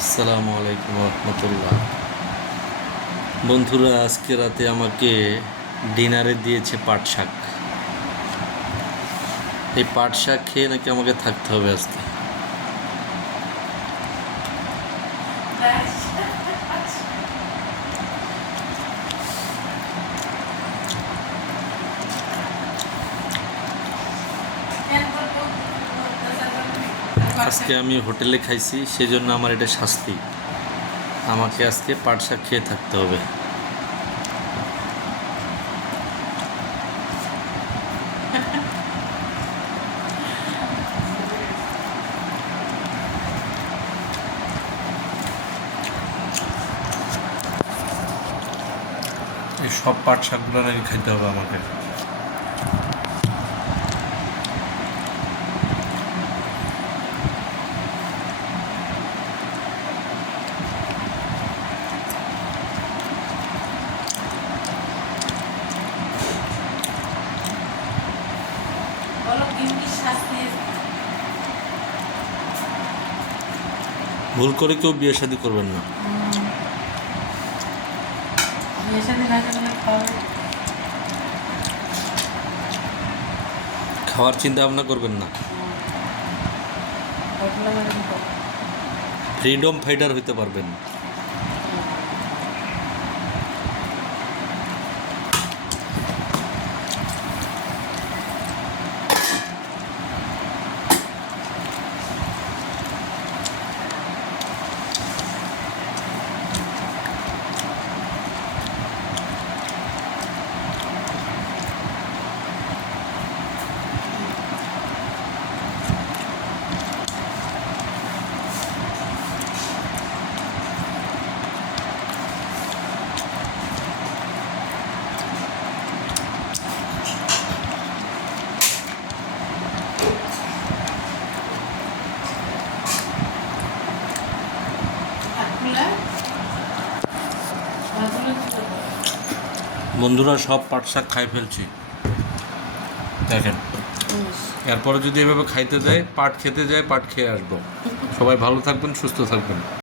আসসালামু আলাইকুম রহমতুল্লাহ। বন্ধুরা, আজকে রাতে আমাকে ডিনারে দিয়েছে পাট শাক। এই পাট শাক খেয়ে নাকি আমাকে থাকতে হবে আজকে। আজকে আমি হোটেলে খাইছি, সেজন্য আমার এটা শাস্তি। আমাকে আজকে পাট শাক খেয়ে থাকতে হবে। এই সব পাট শাকগুলো নাকি খাইতে হবে আমাকে। ভুল করে কেউ বিয়ে শাদী করবেন না। খাওয়ার চিন্তা ভাবনা করবেন না। ফ্রিডম ফাইটার হইতে পারবেন। বন্ধুরা, সব পাট শাক খাই ফেলছি, দেখেন। এরপরে যদি এভাবে খাইতে যায়, পাট খেতে যায়, পাট খেয়ে আসবো। সবাই ভালো থাকবেন, সুস্থ থাকবেন।